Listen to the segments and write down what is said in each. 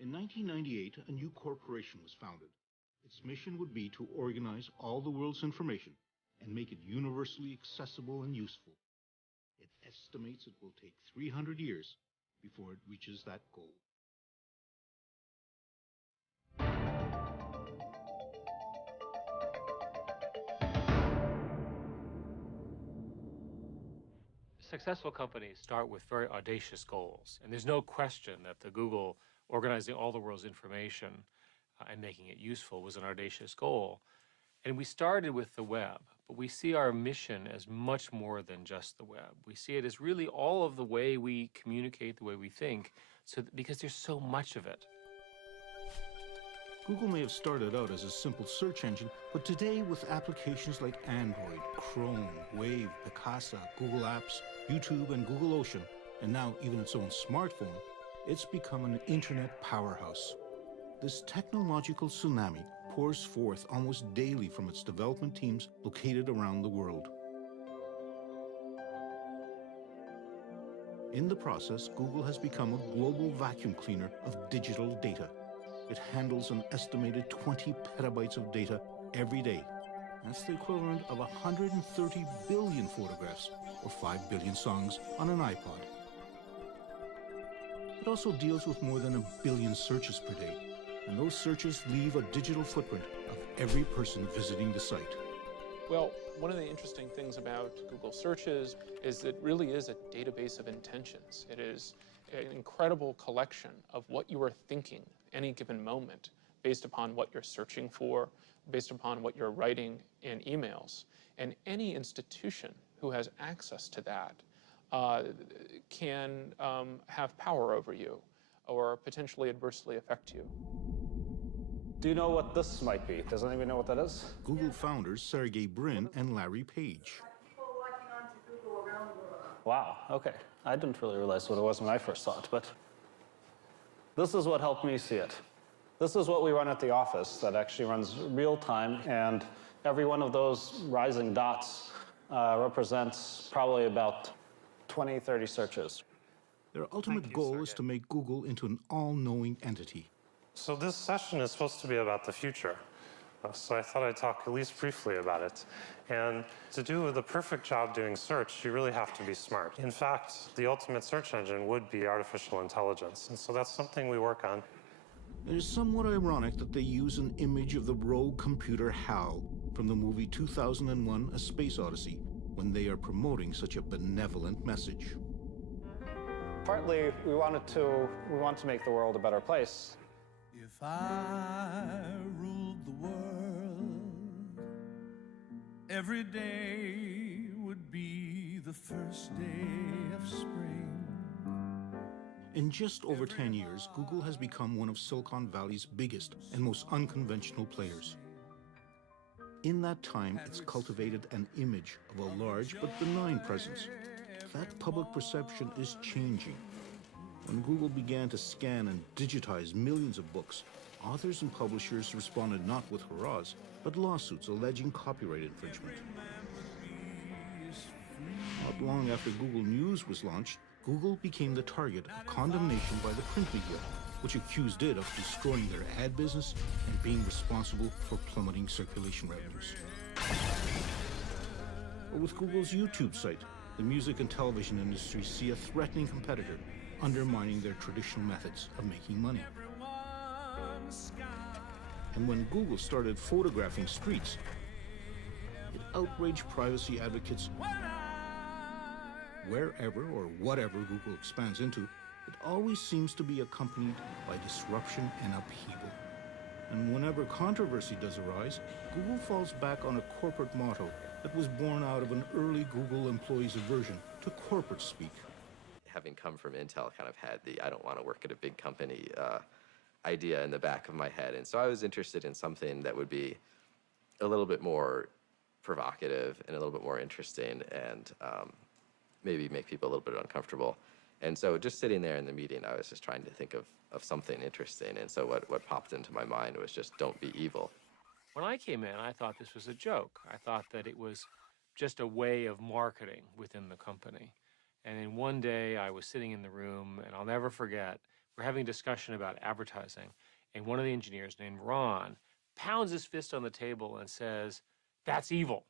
In 1998, a new corporation was founded. Its mission would be to organize all the world's information and make it universally accessible and useful. It estimates it will take 300 years before it reaches that goal. Successful companies start with very audacious goals, and there's no question that the Google organizing all the world's information and making it useful was an audacious goal. And we started with the web, but we see our mission as much more than just the web. We see it as really all of the way we communicate, the way we think, because there's so much of it. Google may have started out as a simple search engine, but today with applications like Android, Chrome, Wave, Picasa, Google Apps, YouTube, and Google Ocean, and now even its own smartphone, it's become an internet powerhouse. This technological tsunami pours forth almost daily from its development teams located around the world. In the process, Google has become a global vacuum cleaner of digital data. It handles an estimated 20 petabytes of data every day. That's the equivalent of 130 billion photographs or 5 billion songs on an iPod. It also deals with more than 1 billion searches per day, and those searches leave a digital footprint of every person visiting the site. Well, one of the interesting things about Google searches is that it really is a database of intentions. It is an incredible collection of what you are thinking any given moment based upon what you're searching for, based upon what you're writing in emails. And any institution who has access to that can have power over you or potentially adversely affect you. Do you know what this might be? Does anybody know what that is? Google founders Sergey Brin and Larry Page. People logging on to Google around the world. Wow, okay. I didn't really realize what it was when I first saw it, but this is what helped me see it. This is what we run at the office that actually runs real time, and every one of those rising dots represents probably about 20, 30 searches. Their ultimate goal is to make Google into an all-knowing entity. So this session is supposed to be about the future. So I thought I'd talk at least briefly about it. And to do the perfect job doing search, you really have to be smart. In fact, the ultimate search engine would be artificial intelligence. And so that's something we work on. It is somewhat ironic that they use an image of the rogue computer HAL from the movie 2001: A Space Odyssey when they are promoting such a benevolent message. Partly, we want to make the world a better place. If I ruled the world, every day would be the first day of spring. In just over 10 years, Google has become one of Silicon Valley's biggest and most unconventional players. In that time, it's cultivated an image of a large but benign presence. That public perception is changing. When Google began to scan and digitize millions of books, authors and publishers responded not with hurrahs, but lawsuits alleging copyright infringement. Not long after Google News was launched, Google became the target of condemnation by the print media, which accused it of destroying their ad business and being responsible for plummeting circulation revenues. But with Google's YouTube site, the music and television industries see a threatening competitor undermining their traditional methods of making money. And when Google started photographing streets, it outraged privacy advocates. Wherever or whatever Google expands into, it always seems to be accompanied by disruption and upheaval. And whenever controversy does arise, Google falls back on a corporate motto that was born out of an early Google employee's aversion to corporate speak. Having come from Intel, kind of had the I don't want to work at a big company idea in the back of my head. And so I was interested in something that would be a little bit more provocative and a little bit more interesting and maybe make people a little bit uncomfortable. And so just sitting there in the meeting, I was just trying to think of something interesting. And so what popped into my mind was just don't be evil. When I came in, I thought this was a joke. I thought that it was just a way of marketing within the company. And then one day I was sitting in the room, and I'll never forget, we're having a discussion about advertising, and one of the engineers named Ron pounds his fist on the table and says, "That's evil."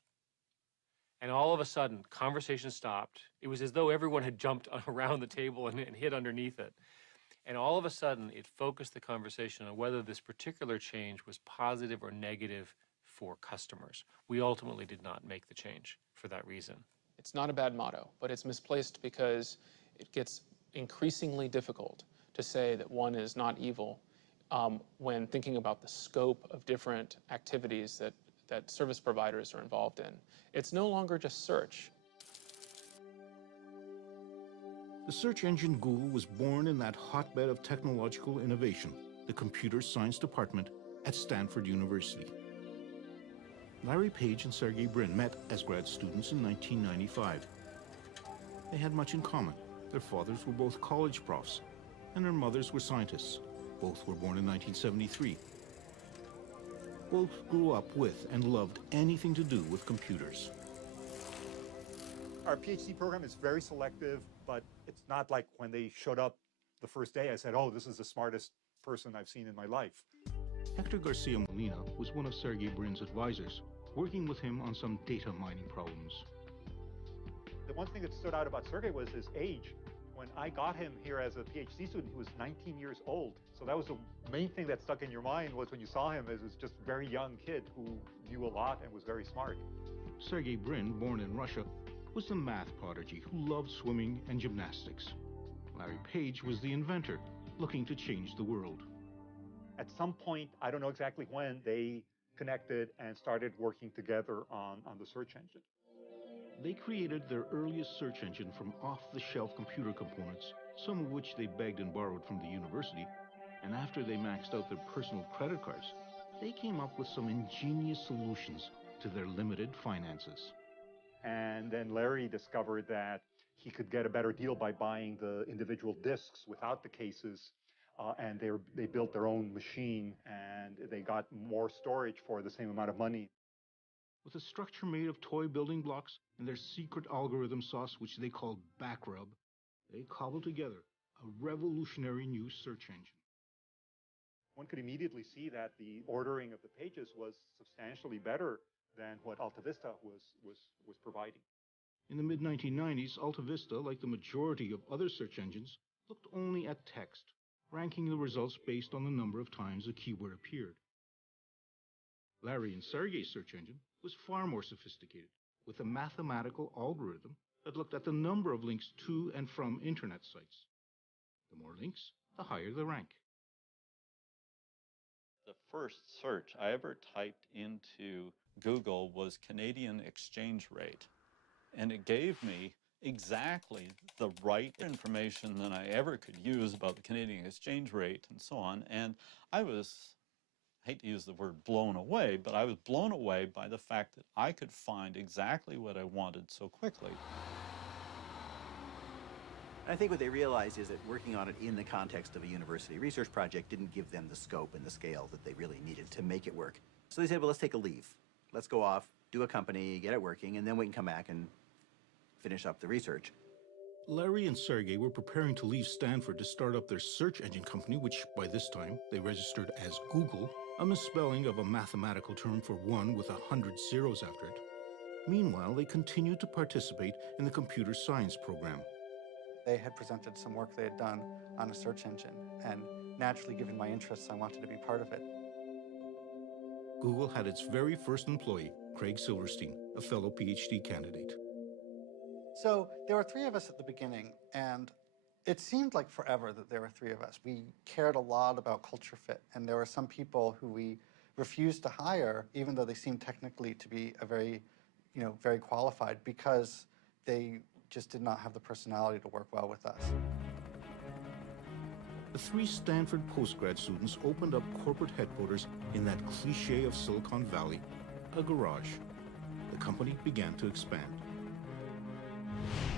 And all of a sudden, conversation stopped. It was as though everyone had jumped around the table and hid underneath it. And all of a sudden, it focused the conversation on whether this particular change was positive or negative for customers. We ultimately did not make the change for that reason. It's not a bad motto, but it's misplaced because it gets increasingly difficult to say that one is not evil when thinking about the scope of different activities that service providers are involved in. It's no longer just search. The search engine Google was born in that hotbed of technological innovation, the computer science department at Stanford University. Larry Page and Sergey Brin met as grad students in 1995. They had much in common. Their fathers were both college profs, and their mothers were scientists. Both were born in 1973. Both grew up with and loved anything to do with computers. Our PhD program is very selective, but it's not like when they showed up the first day, I said, oh, this is the smartest person I've seen in my life. Hector Garcia Molina was one of Sergey Brin's advisors, working with him on some data mining problems. The one thing that stood out about Sergey was his age. When I got him here as a PhD student, he was 19 years old. So that was the main thing that stuck in your mind was when you saw him as this just very young kid who knew a lot and was very smart. Sergey Brin, born in Russia, was the math prodigy who loved swimming and gymnastics. Larry Page was the inventor, looking to change the world. At some point, I don't know exactly when, they connected and started working together on the search engine. They created their earliest search engine from off-the-shelf computer components, some of which they begged and borrowed from the university, and after they maxed out their personal credit cards, they came up with some ingenious solutions to their limited finances. And then Larry discovered that he could get a better deal by buying the individual disks without the cases, and they built their own machine, and they got more storage for the same amount of money. With a structure made of toy building blocks and their secret algorithm sauce, which they called backrub, they cobbled together a revolutionary new search engine. One could immediately see that the ordering of the pages was substantially better than what AltaVista was providing. In the mid-1990s, AltaVista, like the majority of other search engines, looked only at text, ranking the results based on the number of times a keyword appeared. Larry and Sergey's search engine was far more sophisticated, with a mathematical algorithm that looked at the number of links to and from internet sites. The more links, the higher the rank. The first search I ever typed into Google was Canadian exchange rate, and it gave me exactly the right information that I ever could use about the Canadian exchange rate and so on. And I was, I hate to use the word blown away, but I was blown away by the fact that I could find exactly what I wanted so quickly. I think what they realized is that working on it in the context of a university research project didn't give them the scope and the scale that they really needed to make it work. So they said, well, let's take a leave. Let's go off, do a company, get it working, and then we can come back and finish up the research. Larry and Sergey were preparing to leave Stanford to start up their search engine company, which by this time they registered as Google, a misspelling of a mathematical term for one with 100 zeros after it. Meanwhile, they continued to participate in the computer science program. They had presented some work they had done on a search engine, and naturally, given my interests, I wanted to be part of it. Google had its very first employee, Craig Silverstein, a fellow PhD candidate. So there were three of us at the beginning, and it seemed like forever that there were three of us. We cared a lot about culture fit, and there were some people who we refused to hire, even though they seemed technically to be very qualified, because they just did not have the personality to work well with us. The three Stanford postgrad students opened up corporate headquarters in that cliché of Silicon Valley, a garage. The company began to expand.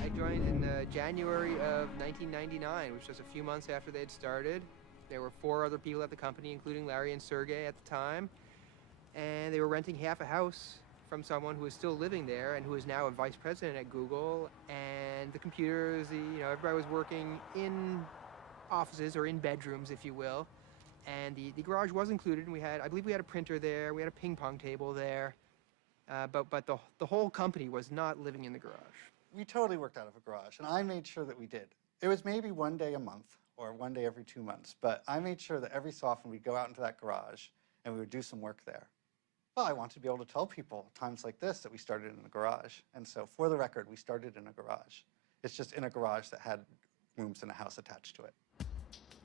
I joined in January of 1999, which was a few months after they had started. There were 4 other people at the company, including Larry and Sergey at the time, and they were renting half a house from someone who was still living there and who is now a vice president at Google. And the computers, everybody was working in offices, or in bedrooms, if you will. And the garage was included, and I believe we had a printer there, we had a ping pong table there, but the whole company was not living in the garage. We totally worked out of a garage, and I made sure that we did. It was maybe one day a month, or one day every 2 months, but I made sure that every so often we'd go out into that garage and we would do some work there. Well, I want to be able to tell people times like this that we started in a garage. And so for the record, we started in a garage. It's just in a garage that had rooms in a house attached to it.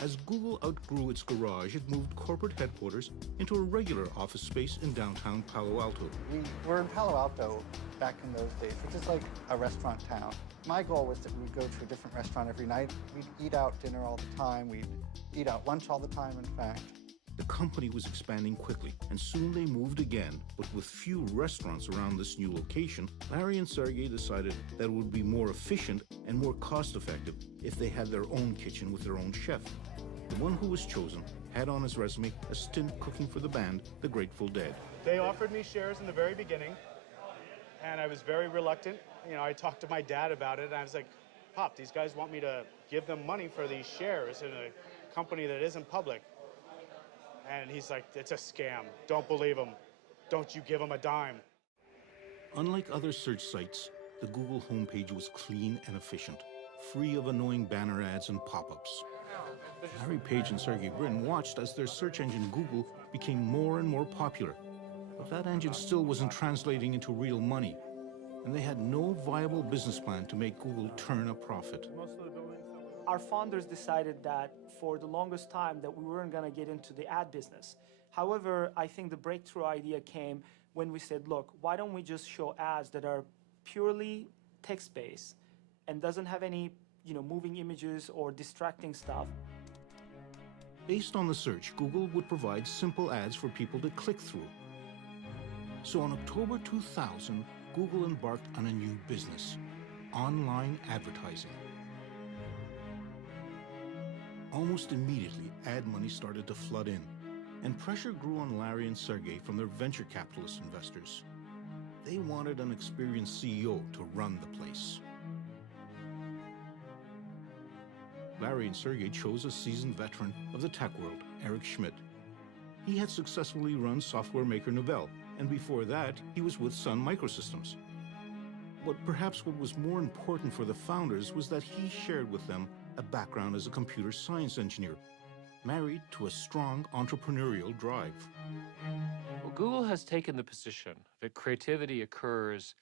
As Google outgrew its garage, it moved corporate headquarters into a regular office space in downtown Palo Alto. We were in Palo Alto back in those days, which is like a restaurant town. My goal was that we'd go to a different restaurant every night. We'd eat out dinner all the time. We'd eat out lunch all the time, in fact. The company was expanding quickly, and soon they moved again. But with few restaurants around this new location, Larry and Sergey decided that it would be more efficient and more cost-effective if they had their own kitchen with their own chef. The one who was chosen had on his resume a stint cooking for the band, the Grateful Dead. They offered me shares in the very beginning, and I was very reluctant. You know, I talked to my dad about it, and I was like, Pop, these guys want me to give them money for these shares in a company that isn't public. And he's like, it's a scam. Don't believe them. Don't you give them a dime. Unlike other search sites, the Google homepage was clean and efficient, free of annoying banner ads and pop-ups. Larry Page and Sergey Brin watched as their search engine Google became more and more popular. But that engine still wasn't translating into real money, and they had no viable business plan to make Google turn a profit. Our founders decided that for the longest time that we weren't going to get into the ad business. However, I think the breakthrough idea came when we said, look, why don't we just show ads that are purely text-based and doesn't have any, moving images or distracting stuff. Based on the search, Google would provide simple ads for people to click through. So in October 2000, Google embarked on a new business, online advertising. Almost immediately, ad money started to flood in, and pressure grew on Larry and Sergey from their venture capitalist investors. They wanted an experienced CEO to run the place. Larry and Sergey chose a seasoned veteran of the tech world, Eric Schmidt. He had successfully run software maker Novell, and before that, he was with Sun Microsystems. But perhaps what was more important for the founders was that he shared with them a background as a computer science engineer, married to a strong entrepreneurial drive. Well, Google has taken the position that creativity occurs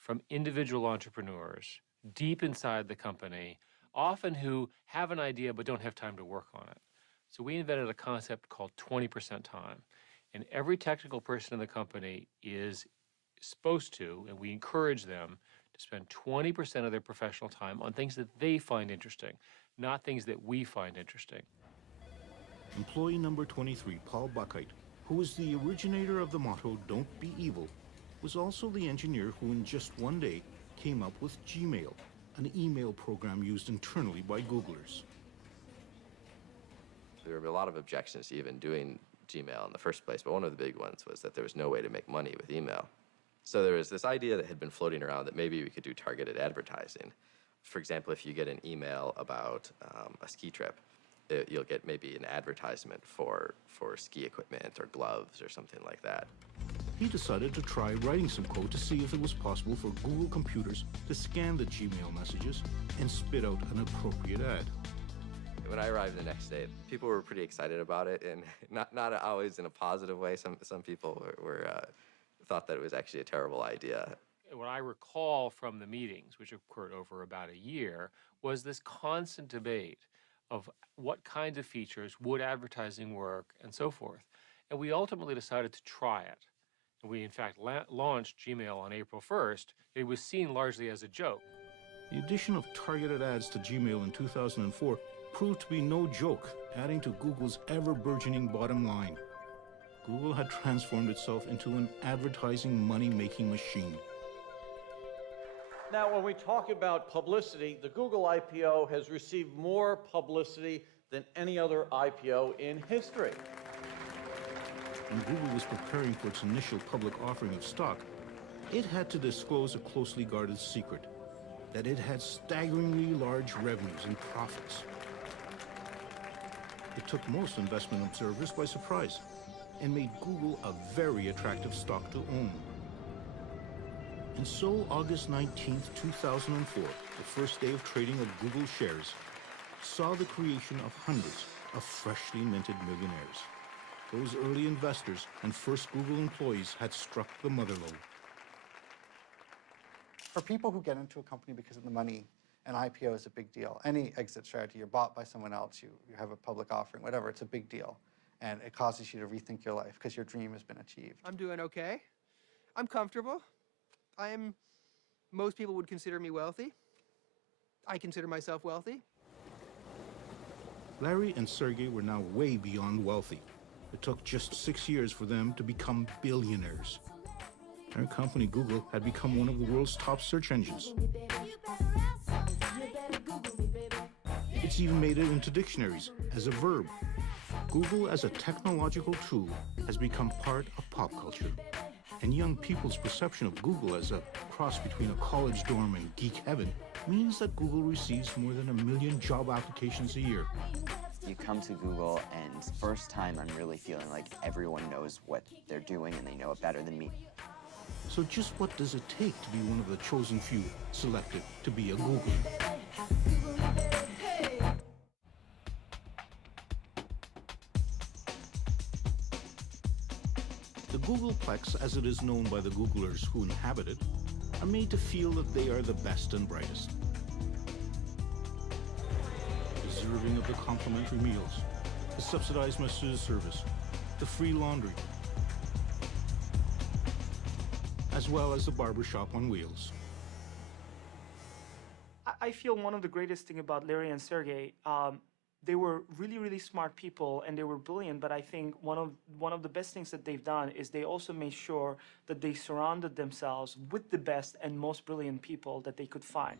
from individual entrepreneurs deep inside the company, often who have an idea but don't have time to work on it. So we invented a concept called 20% time. And every technical person in the company is supposed to, and we encourage them to spend 20% of their professional time on things that they find interesting, not things that we find interesting. Employee number 23, Paul Buckheit, who was the originator of the motto, "Don't be evil," was also the engineer who in just one day came up with Gmail, an email program used internally by Googlers. There were a lot of objections to even doing Gmail in the first place, but one of the big ones was that there was no way to make money with email. So there was this idea that had been floating around that maybe we could do targeted advertising. For example, if you get an email about a ski trip, you'll get maybe an advertisement for ski equipment or gloves or something like that. He decided to try writing some code to see if it was possible for Google computers to scan the Gmail messages and spit out an appropriate ad. When I arrived the next day, people were pretty excited about it, and not always in a positive way. Some people thought that it was actually a terrible idea. What I recall from the meetings, which occurred over about a year, was this constant debate of what kinds of features would advertising work and so forth. And we ultimately decided to try it. And we, in fact, launched Gmail on April 1st. It was seen largely as a joke. The addition of targeted ads to Gmail in 2004 proved to be no joke, adding to Google's ever-burgeoning bottom line. Google had transformed itself into an advertising money-making machine. Now, when we talk about publicity, the Google IPO has received more publicity than any other IPO in history. When Google was preparing for its initial public offering of stock, it had to disclose a closely guarded secret, that it had staggeringly large revenues and profits. It took most investment observers by surprise and made Google a very attractive stock to own. And so, August 19th, 2004, the first day of trading of Google shares, saw the creation of hundreds of freshly minted millionaires. Those early investors and first Google employees had struck the mother lode. For people who get into a company because of the money, an IPO is a big deal. Any exit strategy, you're bought by someone else, you have a public offering, whatever, it's a big deal. And it causes you to rethink your life because your dream has been achieved. I'm doing okay. I'm comfortable. Most people would consider me wealthy. I consider myself wealthy. Larry and Sergey were now way beyond wealthy. It took just 6 years for them to become billionaires. Their company, Google, had become one of the world's top search engines. It's even made it into dictionaries as a verb. Google as a technological tool has become part of pop culture. And young people's perception of Google as a cross between a college dorm and geek heaven means that Google receives more than 1 million job applications a year. You come to Google, and first time I'm really feeling like everyone knows what they're doing and they know it better than me. So just what does it take to be one of the chosen few selected to be a Googler? The Googleplex, as it is known by the Googlers who inhabit it, are made to feel that they are the best and brightest. Deserving of the complimentary meals, the subsidized masseuse service, the free laundry, as well as the barbershop on wheels. I feel one of the greatest thing about Larry and Sergey, they were really, really smart people and they were brilliant, but I think one of the best things that they've done is they also made sure that they surrounded themselves with the best and most brilliant people that they could find.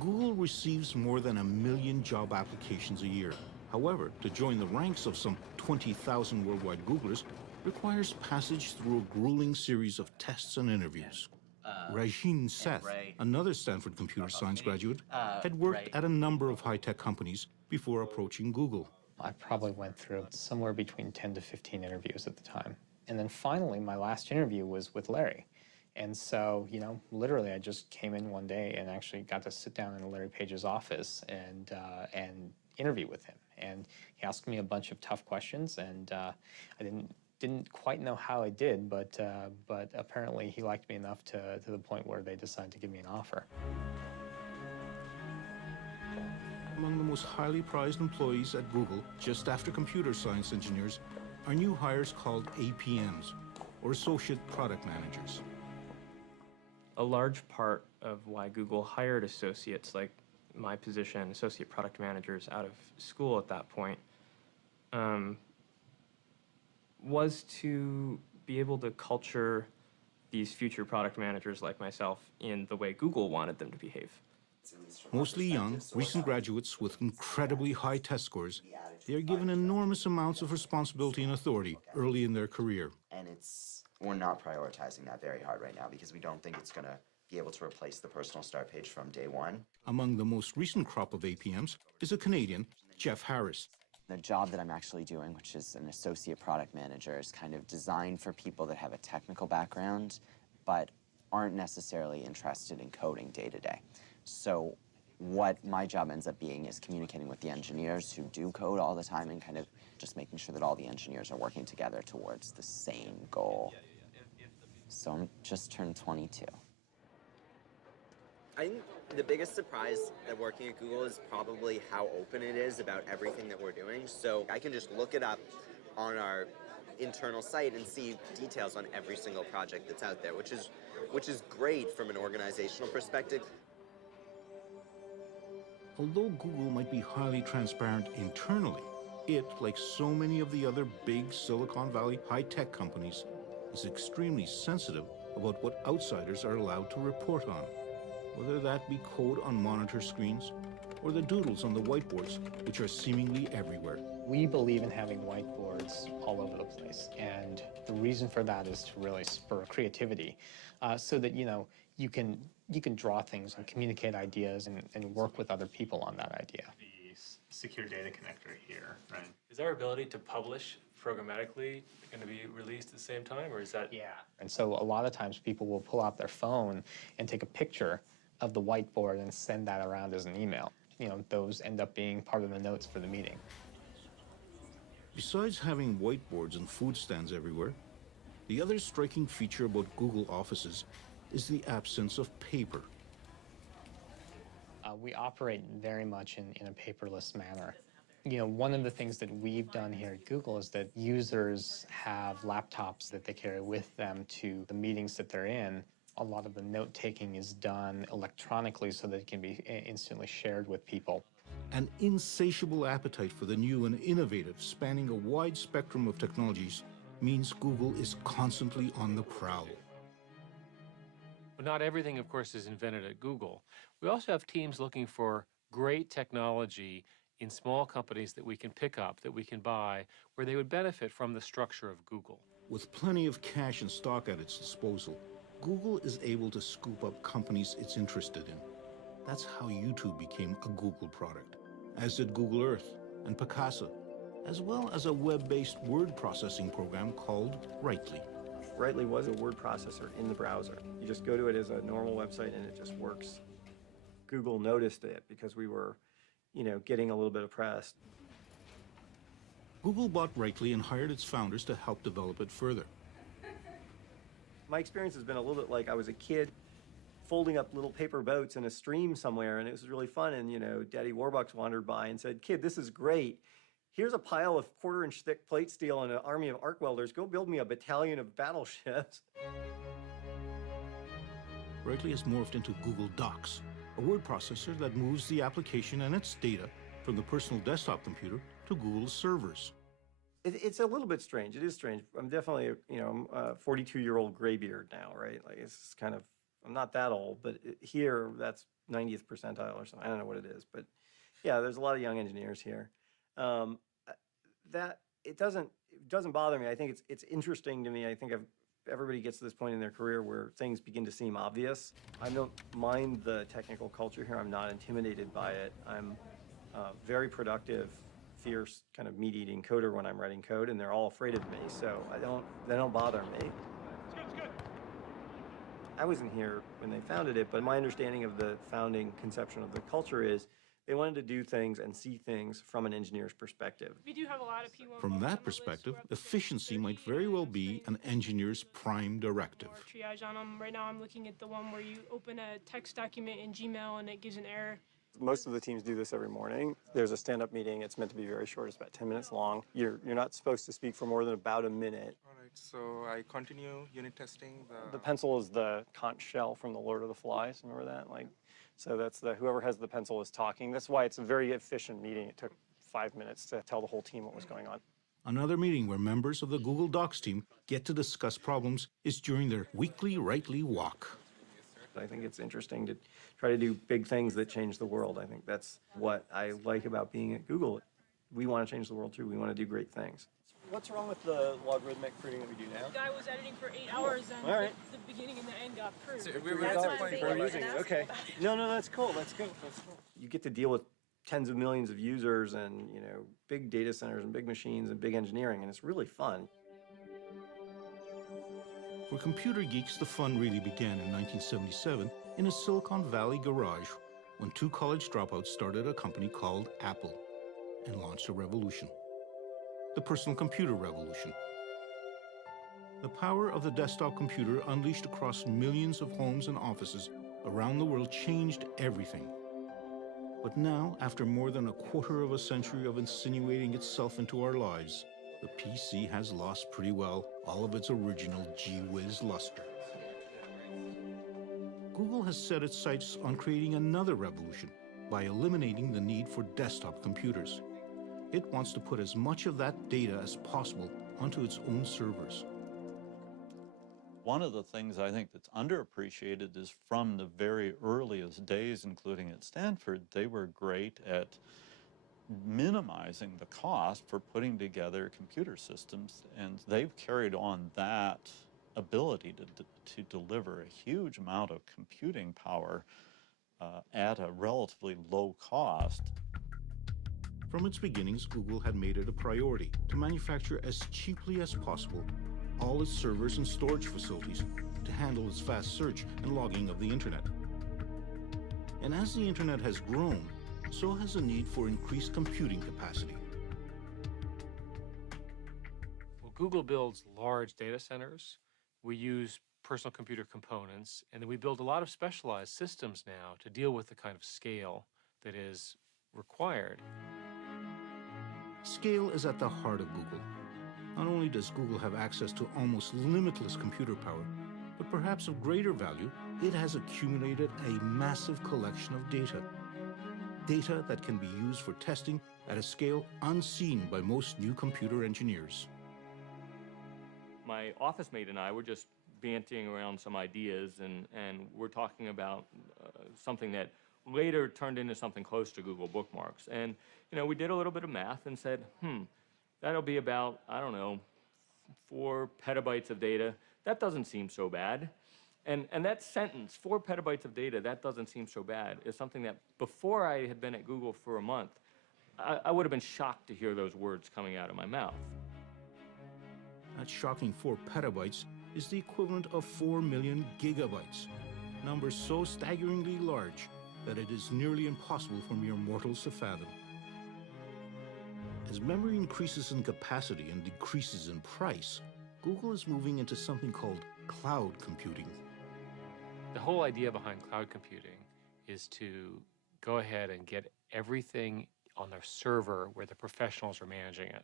Google receives more than 1 million job applications a year. However, to join the ranks of some 20,000 worldwide Googlers requires passage through a grueling series of tests and interviews. Rajin Seth, another Stanford computer science graduate, had worked at a number of high-tech companies before approaching Google. I probably went through somewhere between 10 to 15 interviews at the time. And then finally, my last interview was with Larry. And so, literally I just came in one day and actually got to sit down in Larry Page's office and interview with him. And he asked me a bunch of tough questions, and I didn't quite know how I did, but apparently he liked me enough to the point where they decided to give me an offer. Among the most highly prized employees at Google, just after computer science engineers, are new hires called APMs, or Associate Product Managers. A large part of why Google hired associates like my position, associate product managers, out of school at that point, was to be able to culture these future product managers like myself in the way Google wanted them to behave. Mostly young, recent graduates with incredibly high test scores, they are given enormous amounts of responsibility and authority early in their career. And we're not prioritizing that very hard right now because we don't think it's going to be able to replace the personal start page from day one. Among the most recent crop of APMs is a Canadian, Jeff Harris. The job that I'm actually doing, which is an associate product manager, is kind of designed for people that have a technical background but aren't necessarily interested in coding day to day. So what my job ends up being is communicating with the engineers who do code all the time and kind of just making sure that all the engineers are working together towards the same goal. So I'm just turned 22. I think the biggest surprise at working at Google is probably how open it is about everything that we're doing. So I can just look it up on our internal site and see details on every single project that's out there, which is great from an organizational perspective. Although Google might be highly transparent internally, it, like so many of the other big Silicon Valley high-tech companies, is extremely sensitive about what outsiders are allowed to report on, whether that be code on monitor screens or the doodles on the whiteboards, which are seemingly everywhere. We believe in having whiteboards all over the place, and the reason for that is to really spur creativity, so that you can draw things and communicate ideas and work with other people on that idea. secure data connector here, right? Is our ability to publish programmatically going to be released at the same time, or is that? Yeah. And so a lot of times people will pull out their phone and take a picture of the whiteboard and send that around as an email. You know, those end up being part of the notes for the meeting. Besides having whiteboards and food stands everywhere, the other striking feature about Google Offices is the absence of paper. We operate very much in a paperless manner. You know, one of the things that we've done here at Google is that users have laptops that they carry with them to the meetings that they're in. A lot of the note-taking is done electronically so that it can be instantly shared with people. An insatiable appetite for the new and innovative, spanning a wide spectrum of technologies, means Google is constantly on the prowl. But not everything, of course, is invented at Google. We also have teams looking for great technology in small companies that we can pick up, that we can buy, where they would benefit from the structure of Google. With plenty of cash and stock at its disposal, Google is able to scoop up companies it's interested in. That's how YouTube became a Google product, as did Google Earth and Picasa, as well as a web-based word processing program called Writely. Writely was a word processor in the browser. You just go to it as a normal website and it just works. Google noticed it because we were, getting a little bit of press. Google bought Writely and hired its founders to help develop it further. My experience has been a little bit like I was a kid folding up little paper boats in a stream somewhere, and it was really fun. And, Daddy Warbucks wandered by and said, "Kid, this is great. Here's a pile of quarter-inch thick plate steel and an army of arc welders. Go build me a battalion of battleships." Writely has morphed into Google Docs, a word processor that moves the application and its data from the personal desktop computer to Google's servers. It's a little bit strange. It is strange. I'm definitely, I'm a 42-year-old graybeard now, right? Like, it's kind of, I'm not that old, but here, that's 90th percentile or something. I don't know what it is, but yeah, there's a lot of young engineers here. That it doesn't bother me. I think it's interesting to me. I think everybody gets to this point in their career where things begin to seem obvious. I don't mind the technical culture here. I'm not intimidated by it. I'm very productive, fierce, kind of meat-eating coder when I'm writing code, and they're all afraid of me, so they don't bother me. It's good. I wasn't here when they founded it, but my understanding of the founding conception of the culture is they wanted to do things and see things from an engineer's perspective. We do have a lot of P1. From that perspective, efficiency might very well be an engineer's prime directive. Triage on them. Right now I'm looking at the one where you open a text document in Gmail and it gives an error. Most of the teams do this every morning. There's a stand-up meeting. It's meant to be very short. It's about 10 minutes long. You're not supposed to speak for more than about a minute. All right, so I continue unit testing. The pencil is the conch shell from the Lord of the Flies. Remember that? So that's whoever has the pencil is talking. That's why it's a very efficient meeting. It took 5 minutes to tell the whole team what was going on. Another meeting where members of the Google Docs team get to discuss problems is during their weekly Writely walk. I think it's interesting to try to do big things that change the world. I think that's what I like about being at Google. We want to change the world too. We want to do great things. What's wrong with the logarithmic pruning that we do now? The guy was editing for 8 hours and All right. the beginning and the end got pruned. So We're using it. Okay. No, that's cool. That's cool. You get to deal with tens of millions of users and, big data centers and big machines and big engineering, and it's really fun. For computer geeks, the fun really began in 1977 in a Silicon Valley garage when two college dropouts started a company called Apple and launched a revolution. The personal computer revolution. The power of the desktop computer unleashed across millions of homes and offices around the world changed everything. But now, after more than a quarter of a century of insinuating itself into our lives, the PC has lost pretty well all of its original gee-whiz luster. Google has set its sights on creating another revolution by eliminating the need for desktop computers. It wants to put as much of that data as possible onto its own servers. One of the things I think that's underappreciated is from the very earliest days, including at Stanford, they were great at minimizing the cost for putting together computer systems, and they've carried on that ability to deliver a huge amount of computing power at a relatively low cost. From its beginnings, Google had made it a priority to manufacture as cheaply as possible all its servers and storage facilities to handle its fast search and logging of the internet. And as the internet has grown, so has the need for increased computing capacity. Well, Google builds large data centers. We use personal computer components, and then we build a lot of specialized systems now to deal with the kind of scale that is required. Scale is at the heart of Google. Not only does Google have access to almost limitless computer power, but perhaps of greater value, it has accumulated a massive collection of data. Data that can be used for testing at a scale unseen by most new computer engineers. My office mate and I were just banting around some ideas, and we're talking about something that later turned into something close to Google Bookmarks. And, you know, we did a little bit of math and said, that'll be about, I don't know, 4 petabytes of data. That doesn't seem so bad. And that sentence, 4 petabytes of data, that doesn't seem so bad, is something that before I had been at Google for a month, I would have been shocked to hear those words coming out of my mouth. That shocking 4 petabytes is the equivalent of 4 million gigabytes, numbers so staggeringly large that it is nearly impossible for mere mortals to fathom. As memory increases in capacity and decreases in price, Google is moving into something called cloud computing. The whole idea behind cloud computing is to go ahead and get everything on their server where the professionals are managing it.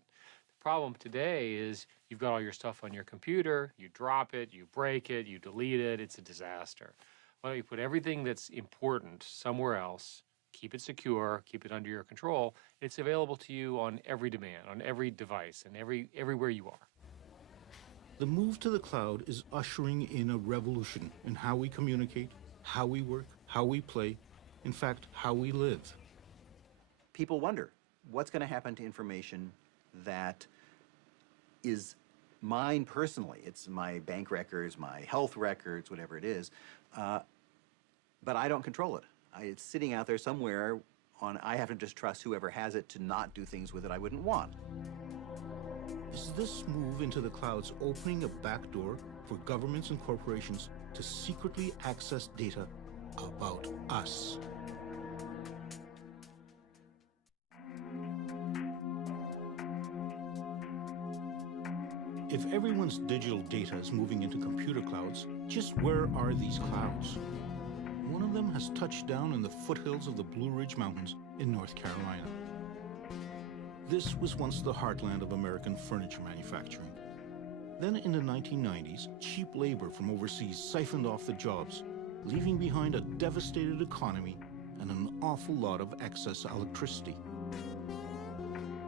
The problem today is you've got all your stuff on your computer, you drop it, you break it, you delete it, it's a disaster. Why don't you put everything that's important somewhere else, keep it secure, keep it under your control, it's available to you on every demand, on every device, and everywhere you are. The move to the cloud is ushering in a revolution in how we communicate, how we work, how we play, in fact, how we live. People wonder, what's going to happen to information that is mine personally? It's my bank records, my health records, whatever it is, but I don't control it. It's sitting out there somewhere I have to just trust whoever has it to not do things with it I wouldn't want. Is this move into the clouds opening a back door for governments and corporations to secretly access data about us? If everyone's digital data is moving into computer clouds, just where are these clouds? One of them has touched down in the foothills of the Blue Ridge Mountains in North Carolina. This was once the heartland of American furniture manufacturing. Then in the 1990s, cheap labor from overseas siphoned off the jobs, leaving behind a devastated economy and an awful lot of excess electricity.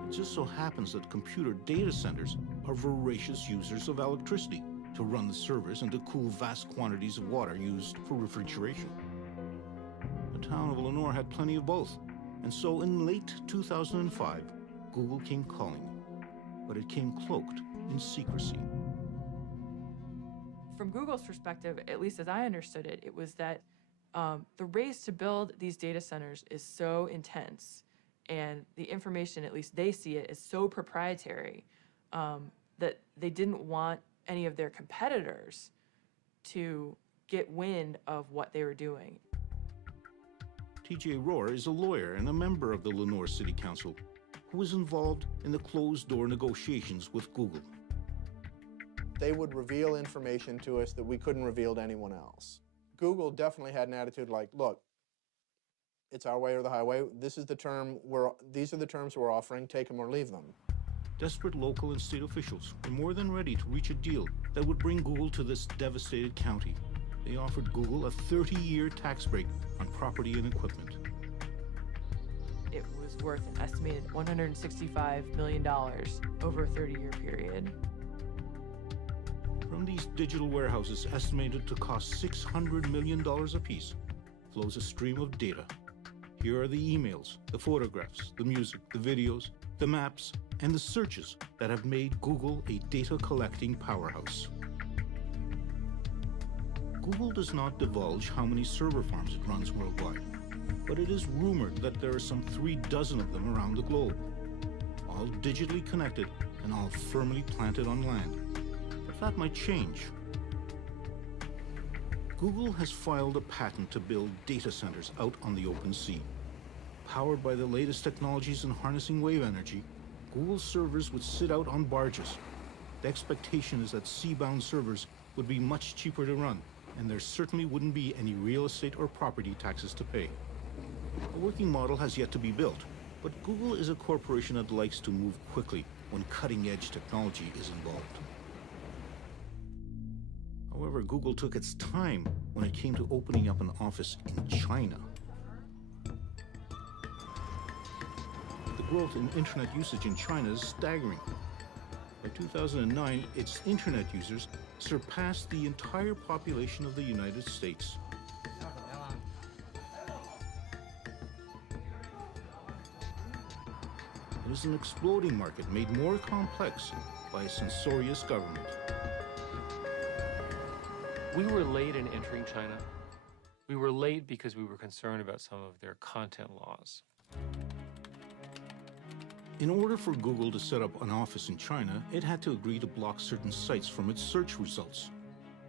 It just so happens that computer data centers are voracious users of electricity to run the servers and to cool vast quantities of water used for refrigeration. The town of Lenore had plenty of both, and so in late 2005, Google came calling, but it came cloaked in secrecy. From Google's perspective, at least as I understood it, it was that the race to build these data centers is so intense, and the information, at least they see it, is so proprietary that they didn't want any of their competitors to get wind of what they were doing. T.J. Rohr is a lawyer and a member of the Lenore City Council who was involved in the closed-door negotiations with Google. They would reveal information to us that we couldn't reveal to anyone else. Google definitely had an attitude like, look, it's our way or the highway. These are the terms we're offering, take them or leave them. Desperate local and state officials were more than ready to reach a deal that would bring Google to this devastated county. They offered Google a 30-year tax break on property and equipment. It was worth an estimated $165 million over a 30-year period. From these digital warehouses estimated to cost $600 million apiece flows a stream of data. Here are the emails, the photographs, the music, the videos, the maps, and the searches that have made Google a data-collecting powerhouse. Google does not divulge how many server farms it runs worldwide. but it is rumored that there are some 36 of them around the globe, all digitally connected and all firmly planted on land. But that might change. Google has filed a patent to build data centers out on the open sea. Powered by the latest technologies in harnessing wave energy, Google servers would sit out on barges. The expectation is that sea-bound servers would be much cheaper to run, and there certainly wouldn't be any real estate or property taxes to pay. A working model has yet to be built, but Google is a corporation that likes to move quickly when cutting-edge technology is involved. However, Google took its time when it came to opening up an office in China. The growth in internet usage in China is staggering. By 2009, its internet users surpassed the entire population of the United States. It is an exploding market made more complex by a censorious government. We were late in entering China. We were late because we were concerned about some of their content laws. In order for Google to set up an office in China, it had to agree to block certain sites from its search results.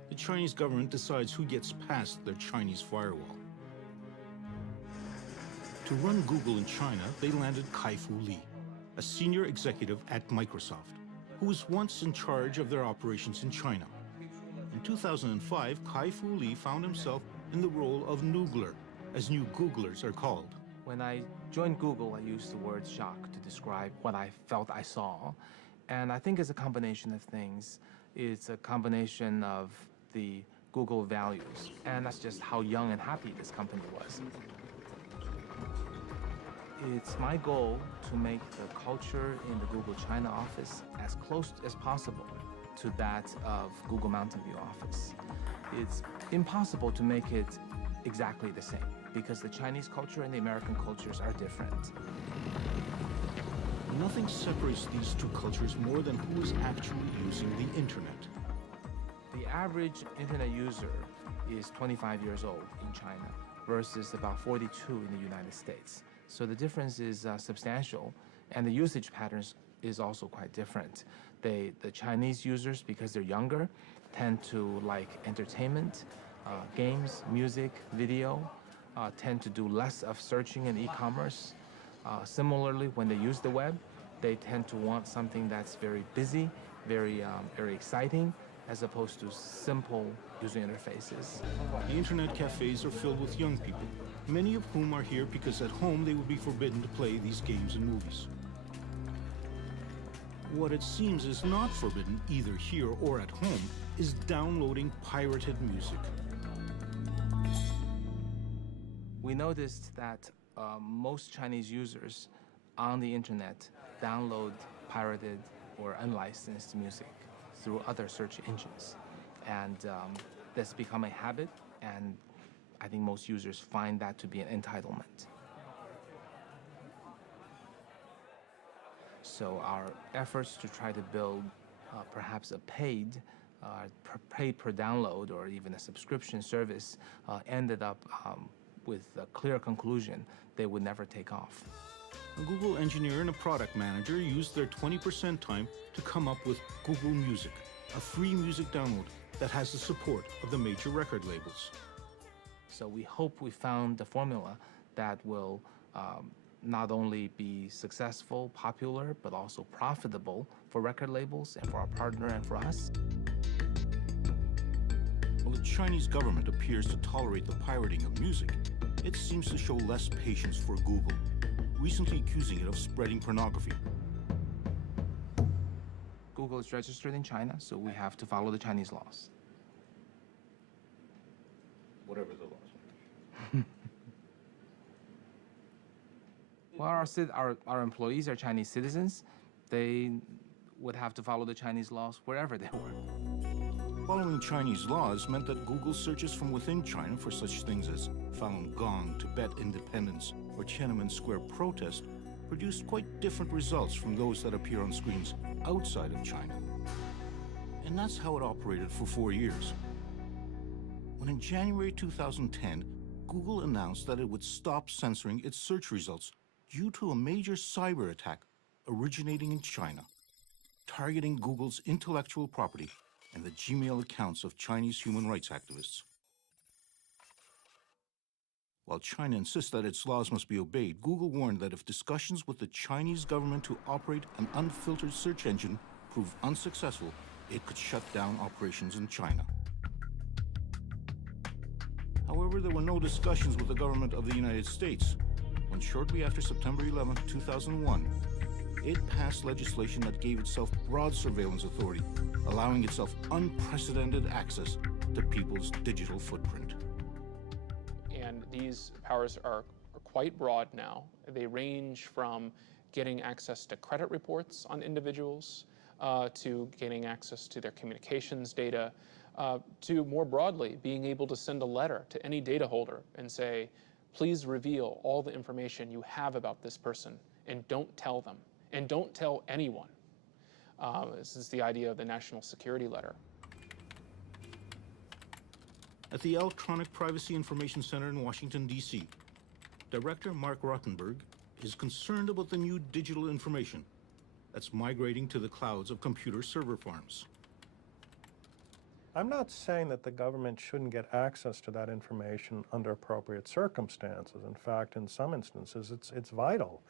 The Chinese government decides who gets past their Chinese firewall. To run Google in China, they landed Kai-Fu Lee, a senior executive at Microsoft, who was once in charge of their operations in China. In 2005, Kai-Fu Lee found himself in the role of Noogler, as new Googlers are called. When I joined Google, I used the word shock to describe what I felt I saw. And I think it's a combination of things. It's a combination of the Google values, and that's just how young and happy this company was. It's my goal to make the culture in the Google China office as close as possible to that of Google Mountain View office. It's impossible to make it exactly the same because the Chinese culture and the American cultures are different. Nothing separates these two cultures more than who is actually using the internet. The average internet user is 25 years old in China versus about 42 in the United States. So the difference is substantial, and the usage patterns is also quite different. The Chinese users, because they're younger, tend to like entertainment, games, music, video, tend to do less of searching and e-commerce. Similarly, when they use the web, they tend to want something that's very busy, very exciting, as opposed to simple user interfaces. The internet cafes are filled with young people, many of whom are here because at home they would be forbidden to play these games and movies. What it seems is not forbidden, either here or at home, is downloading pirated music. We noticed that most Chinese users on the internet download pirated or unlicensed music through other search engines. And that's become a habit, and I think most users find that to be an entitlement. So our efforts to try to build perhaps a paid per download or even a subscription service ended up with a clear conclusion they would never take off. A Google engineer and a product manager used their 20% time to come up with Google Music, a free music download that has the support of the major record labels. So we hope we found the formula that will not only be successful, popular, but also profitable for record labels and for our partner and for us. While the Chinese government appears to tolerate the pirating of music, it seems to show less patience for Google, recently accusing it of spreading pornography. Google is registered in China, so we have to follow the Chinese laws. Whatever the laws. Well, our employees are Chinese citizens. They would have to follow the Chinese laws wherever they were. Following Chinese laws meant that Google searches from within China for such things as Falun Gong, Tibet independence, or Tiananmen Square protest produced quite different results from those that appear on screens outside of China. And that's how it operated for 4 years. When in January 2010, Google announced that it would stop censoring its search results due to a major cyber attack originating in China, targeting Google's intellectual property and the Gmail accounts of Chinese human rights activists. While China insists that its laws must be obeyed, Google warned that if discussions with the Chinese government to operate an unfiltered search engine prove unsuccessful, it could shut down operations in China. However, there were no discussions with the government of the United States when shortly after September 11, 2001, it passed legislation that gave itself broad surveillance authority, allowing itself unprecedented access to people's digital footprint. And these powers are quite broad now. They range from getting access to credit reports on individuals, to gaining access to their communications data, to more broadly being able to send a letter to any data holder and say, please reveal all the information you have about this person and don't tell them, and don't tell anyone. This is the idea of the National Security Letter. At the Electronic Privacy Information Center in Washington, D.C., Director Mark Rottenberg is concerned about the new digital information that's migrating to the clouds of computer server farms. I'm not saying that the government shouldn't get access to that information under appropriate circumstances. In fact, in some instances, it's vital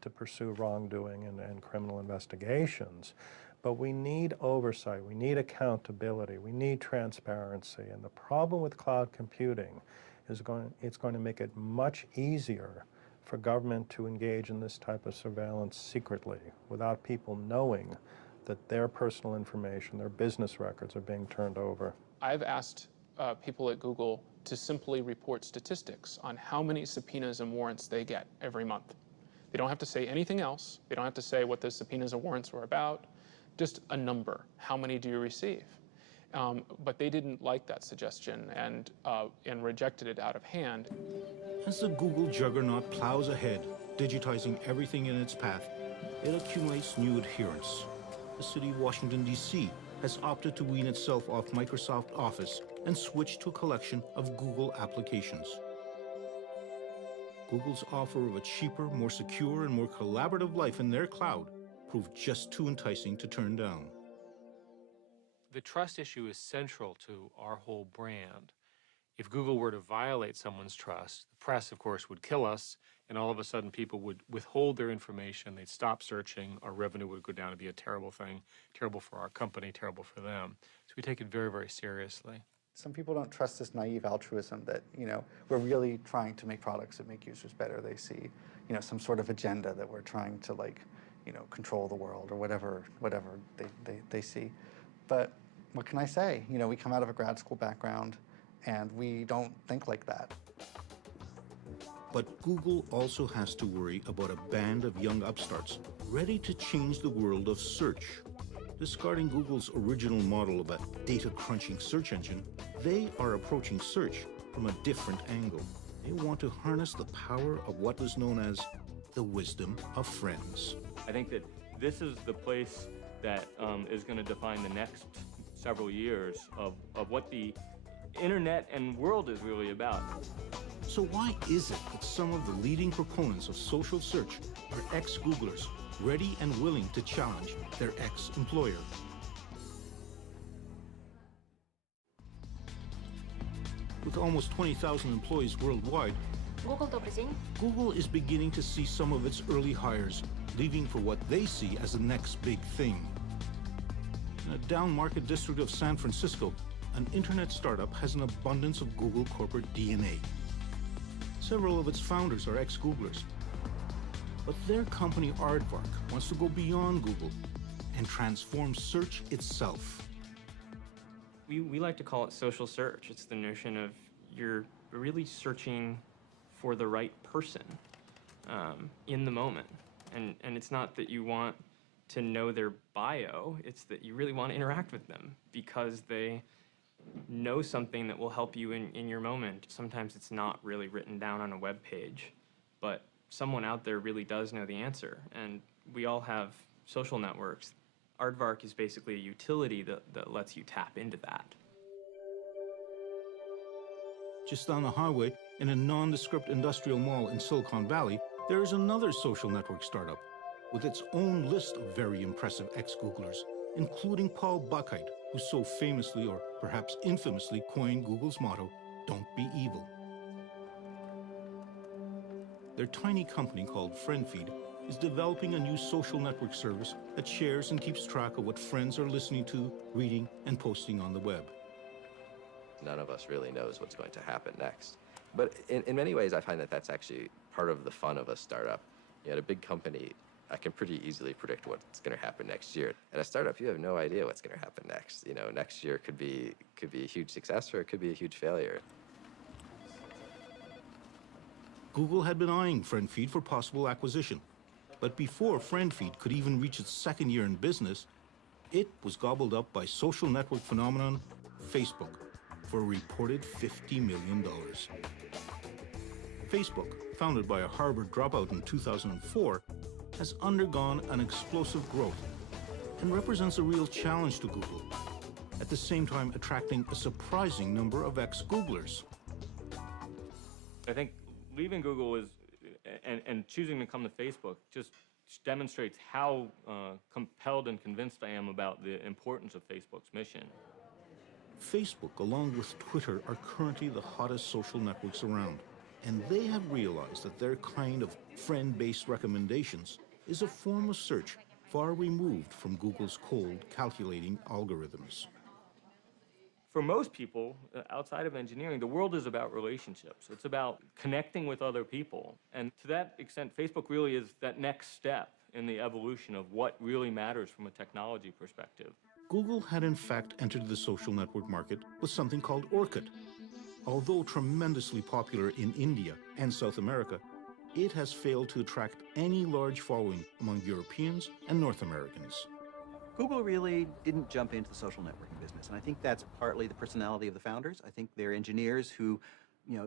to pursue wrongdoing and criminal investigations. But we need oversight, we need accountability, we need transparency. And the problem with cloud computing is it's going to make it much easier for government to engage in this type of surveillance secretly without people knowing that their personal information, their business records are being turned over. I've asked people at Google to simply report statistics on how many subpoenas and warrants they get every month. They don't have to say anything else. They don't have to say what the subpoenas and warrants were about. Just a number. How many do you receive? But they didn't like that suggestion and rejected it out of hand. As the Google juggernaut plows ahead, digitizing everything in its path, it accumulates new adherents. The city of Washington, D.C. has opted to wean itself off Microsoft Office and switch to a collection of Google applications. Google's offer of a cheaper, more secure, and more collaborative life in their cloud proved just too enticing to turn down. The trust issue is central to our whole brand. If Google were to violate someone's trust, the press, of course, would kill us, and all of a sudden people would withhold their information, they'd stop searching, our revenue would go down. It'd be a terrible thing, terrible for our company, terrible for them. So we take it very, very seriously. Some people don't trust this naive altruism that, we're really trying to make products that make users better. They see, some sort of agenda that we're trying to, control the world or whatever they see. But what can I say? We come out of a grad school background and we don't think like that. But Google also has to worry about a band of young upstarts ready to change the world of search. Discarding Google's original model of a data-crunching search engine, they are approaching search from a different angle. They want to harness the power of what was known as the wisdom of friends. I think that this is the place that is going to define the next several years of what the internet and world is really about. So why is it that some of the leading proponents of social search are ex-Googlers, ready and willing to challenge their ex-employer? With almost 20,000 employees worldwide, Google is beginning to see some of its early hires leaving for what they see as the next big thing. In a down-market district of San Francisco, an internet startup has an abundance of Google corporate DNA. Several of its founders are ex-Googlers. But their company, Aardvark, wants to go beyond Google and transform search itself. We like to call it social search. It's the notion of you're really searching for the right person in the moment. And it's not that you want to know their bio, it's that you really want to interact with them because they know something that will help you in your moment. Sometimes it's not really written down on a web page, but someone out there really does know the answer. And we all have social networks. Aardvark is basically a utility that lets you tap into that. Just down the highway, in a nondescript industrial mall in Silicon Valley, there is another social network startup with its own list of very impressive ex-Googlers, including Paul Buchheit, who so famously, or perhaps infamously, coined Google's motto, "Don't be evil." Their tiny company called FriendFeed is developing a new social network service that shares and keeps track of what friends are listening to, reading, and posting on the web. None of us really knows what's going to happen next. But in many ways, I find that that's actually part of the fun of a startup. At a big company, I can pretty easily predict what's going to happen next year. At a startup, you have no idea what's going to happen next. Next year could be a huge success or it could be a huge failure. Google had been eyeing FriendFeed for possible acquisition. But before FriendFeed could even reach its second year in business, it was gobbled up by social network phenomenon Facebook for a reported $50 million. Facebook, founded by a Harvard dropout in 2004, has undergone an explosive growth and represents a real challenge to Google, at the same time attracting a surprising number of ex-Googlers. I think leaving Google and choosing to come to Facebook just demonstrates how compelled and convinced I am about the importance of Facebook's mission. Facebook, along with Twitter, are currently the hottest social networks around, and they have realized that their kind of friend-based recommendations is a form of search far removed from Google's cold, calculating algorithms. For most people, outside of engineering, the world is about relationships. It's about connecting with other people. And to that extent, Facebook really is that next step in the evolution of what really matters from a technology perspective. Google had in fact entered the social network market with something called Orkut. Although tremendously popular in India and South America, it has failed to attract any large following among Europeans and North Americans. Google really didn't jump into the social networking business, and I think that's partly the personality of the founders. I think they're engineers who,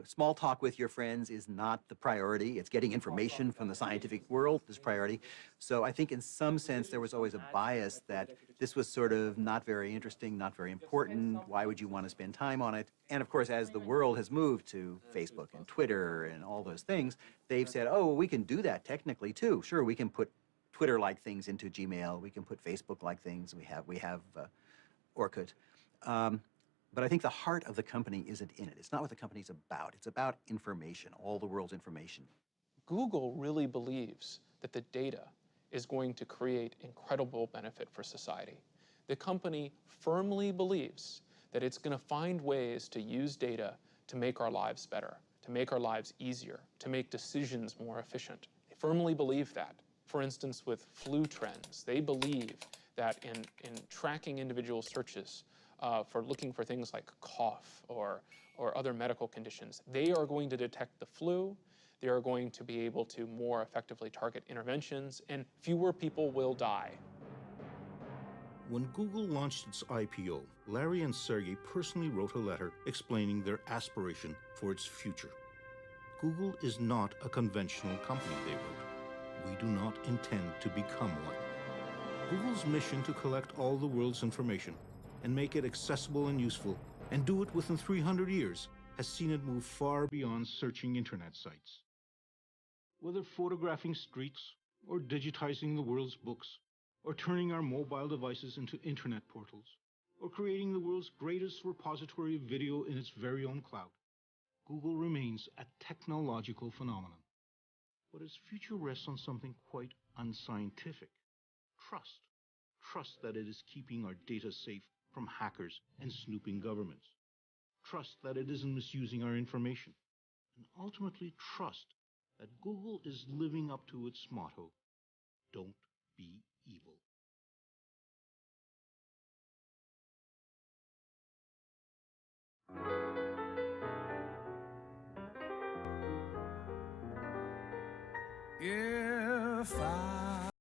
small talk with your friends is not the priority. It's getting information from the scientific world is priority. So I think in some sense there was always a bias that this was sort of not very interesting, not very important. Why would you want to spend time on it? And of course, as the world has moved to Facebook and Twitter and all those things, they've said, oh, we can do that technically too. Sure, we can put Twitter-like things into Gmail. We can put Facebook-like things. We have Orkut. But I think the heart of the company isn't in it. It's not what the company's about. It's about information, all the world's information. Google really believes that the data is going to create incredible benefit for society. The company firmly believes that it's going to find ways to use data to make our lives better, to make our lives easier, to make decisions more efficient. They firmly believe that. For instance, with flu trends, they believe that in tracking individual searches for looking for things like cough or other medical conditions, they are going to detect the flu, they are going to be able to more effectively target interventions, and fewer people will die. When Google launched its IPO, Larry and Sergey personally wrote a letter explaining their aspiration for its future. Google is not a conventional company, they wrote. We do not intend to become one. Google's mission to collect all the world's information and make it accessible and useful, and do it within 300 years, has seen it move far beyond searching internet sites. Whether photographing streets, or digitizing the world's books, or turning our mobile devices into internet portals, or creating the world's greatest repository of video in its very own cloud, Google remains a technological phenomenon. But its future rests on something quite unscientific. Trust. Trust that it is keeping our data safe from hackers and snooping governments. Trust that it isn't misusing our information. And ultimately trust that Google is living up to its motto, don't be evil.